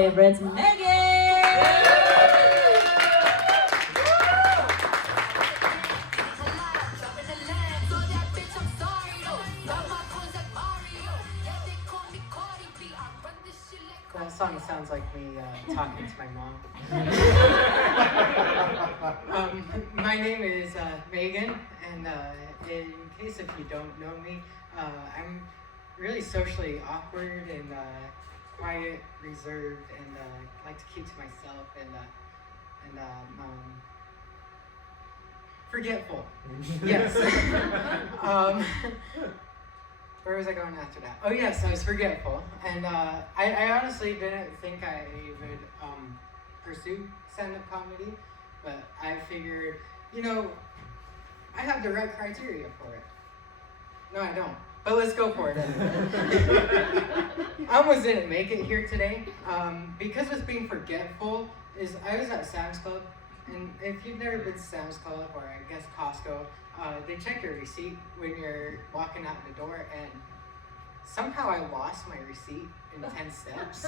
Favorites, Megan! That song sounds like me talking to my mom. My name is Megan, and in case if you don't know me, I'm really socially awkward and quiet, reserved, and like to keep to myself and forgetful. Yes. Where was I going after that? Oh yes, I was forgetful, and I honestly didn't think I would pursue stand-up comedy, but I figured, I have the right criteria for it. No, I don't, but let's go for it. I almost didn't make it here today, because what's being forgetful is I was at Sam's Club, and if you've never been to Sam's Club, or I guess Costco, they check your receipt when you're walking out the door, and somehow I lost my receipt in 10 steps.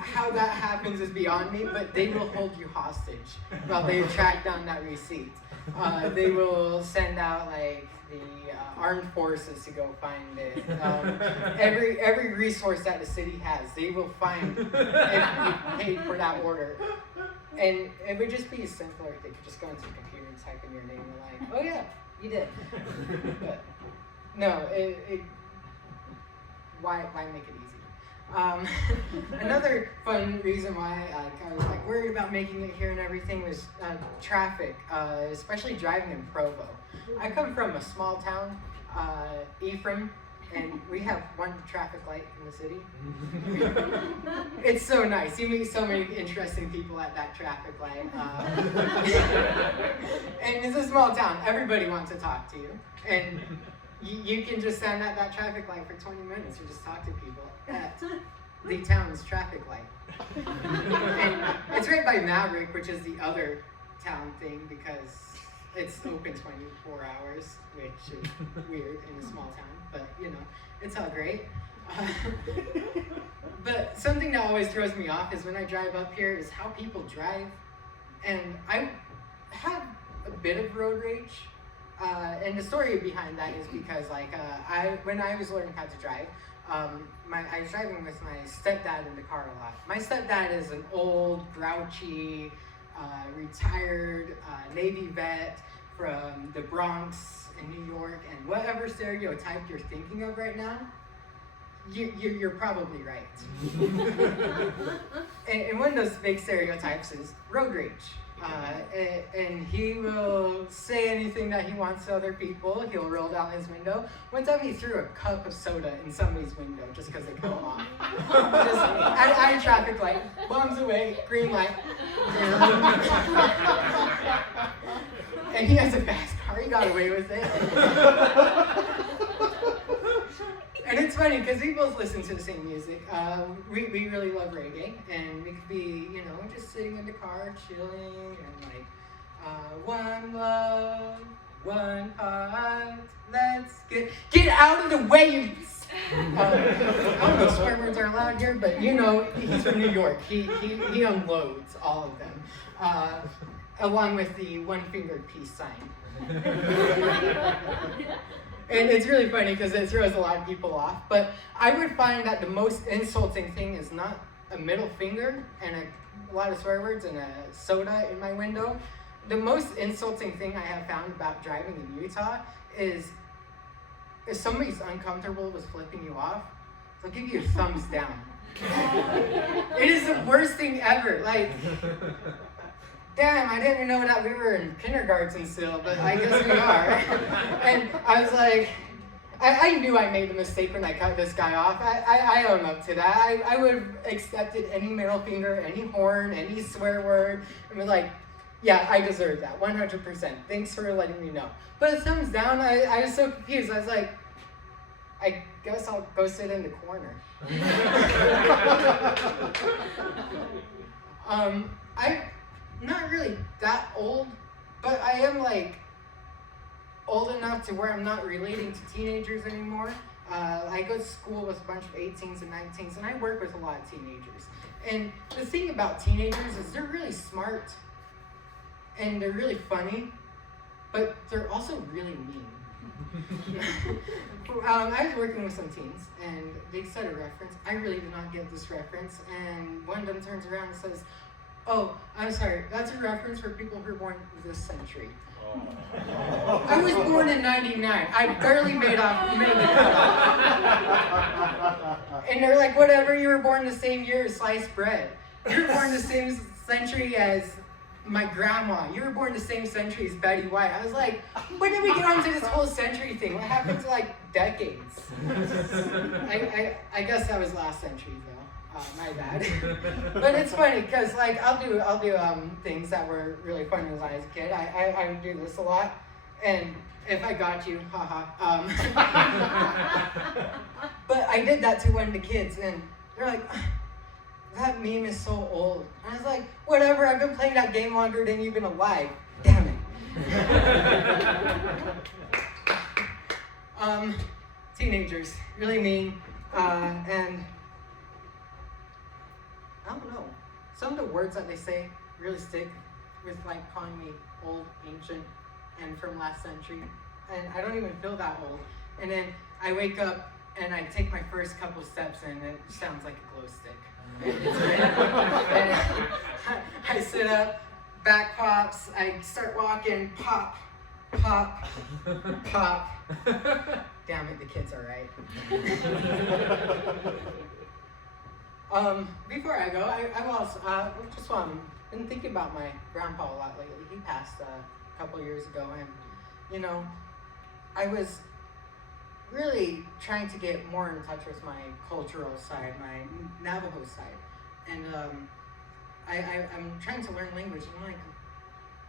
How that happens is beyond me, but they will hold you hostage while they track down that receipt. They will send out like the armed forces to go find it. Every resource that the city has, they will find if you paid for that order. And it would just be simpler if they could just go into the computer and type in your name and like, oh yeah, you did. But no, why make it easy? Another fun reason why I was like worried about making it here and everything was traffic, especially driving in Provo. I come from a small town, Ephraim, and we have one traffic light in the city. It's so nice. You meet so many interesting people at that traffic light. And it's a small town. Everybody wants to talk to you. And you can just stand at that traffic light for 20 minutes and just talk to people at the town's traffic light. And it's right by Maverick, which is the other town thing, because it's open 24 hours, which is weird in a small town, but it's all great. But something that always throws me off is when I drive up here is how people drive. And I have a bit of road rage. And the story behind that is because when I was learning how to drive, I was driving with my stepdad in the car a lot. My stepdad is an old, grouchy, retired Navy vet from the Bronx in New York, and whatever stereotype you're thinking of right now, you're probably right. And one of those big stereotypes is road rage. And he will say anything that he wants to other people. He'll roll down his window. One time he threw a cup of soda in somebody's window just because they cut him off. Just at a traffic light, bombs away, green light. And he has a fast car, he got away with it. And it's funny because we both listen to the same music. We really love reggae, and we could be, just sitting in the car, chilling, and like, one love, one heart, let's get out of the way. I don't know if swear words are allowed here, but he's from New York. He unloads all of them, along with the one-fingered peace sign. And it's really funny because it throws a lot of people off. But I would find that the most insulting thing is not a middle finger and a lot of swear words and a soda in my window. The most insulting thing I have found about driving in Utah is if somebody's uncomfortable with flipping you off, they'll give you a thumbs down. It is the worst thing ever. Like, damn, I didn't know that we were in kindergarten still, but I guess we are. And I was like, I knew I made a mistake when I cut this guy off. I own up to that. I would have accepted any middle finger, any horn, any swear word, and was like, yeah, I deserve that, 100%. Thanks for letting me know. But a thumbs down, I was so confused. I was like, I guess I'll go sit in the corner. I'm not really that old, but I am like old enough to where I'm not relating to teenagers anymore. I go to school with a bunch of 18s and 19s, and I work with a lot of teenagers. And the thing about teenagers is they're really smart, and they're really funny, but they're also really mean. I was working with some teens, and they said a reference. I really did not get this reference, and one of them turns around and says, "Oh, I'm sorry, that's a reference for people who were born this century." I was born in '99. I barely made the cutoff. And they're like, "Whatever, you were born the same year as sliced bread. You were born the same century as my grandma. You were born the same century as Betty White." I was like, when did we get onto this whole century thing? What happened to like decades? I guess that was last century though. My bad. But it's funny because like I'll do things that were really funny when I was a kid. I would do this a lot, and if I got you, haha. But I did that to one of the kids, and they're like, "That meme is so old." And I was like, "Whatever, I've been playing that game longer than you've been alive. Damn it." Teenagers, really mean, and I don't know. Some of the words that they say really stick with like calling me old, ancient, and from last century. And I don't even feel that old. And then I wake up and I take my first couple steps and it sounds like a glow stick. And I sit up, back pops, I start walking, pop, pop, pop. Damn it, the kids are right. Before I go, I also just been thinking about my grandpa a lot lately. He passed a couple years ago, and you know, I was really trying to get more in touch with my cultural side, my Navajo side, and I'm trying to learn language. And I'm like,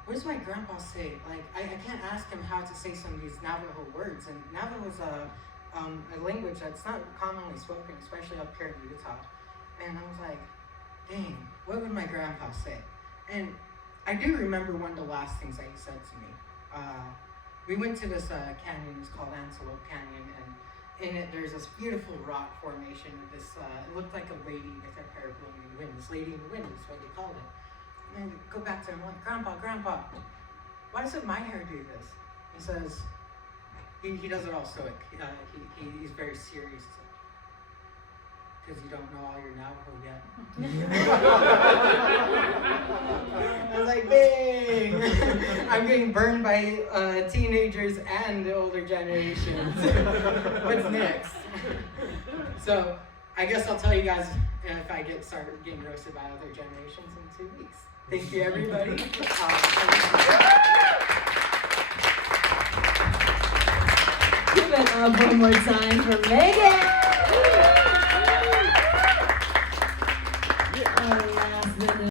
what does my grandpa say? Like, I can't ask him how to say some of these Navajo words, and Navajo is a language that's not commonly spoken, especially up here in Utah. And I was like, dang, what would my grandpa say? And I do remember one of the last things that he said to me. We went to this canyon, it's called Antelope Canyon, and in it there's this beautiful rock formation with this, it looked like a lady with her hair blowing in the wind. This lady in the wind is what they called it. And I go back to him, I'm like, Grandpa, why doesn't my hair do this? He says, he does it all stoic. He's very serious. Because you don't know all your Navajo yet. I was like, dang! I'm getting burned by teenagers and the older generations. What's next? So, I guess I'll tell you guys if I start getting roasted by other generations in 2 weeks. Thank you, everybody. Give it up one more time for Megan!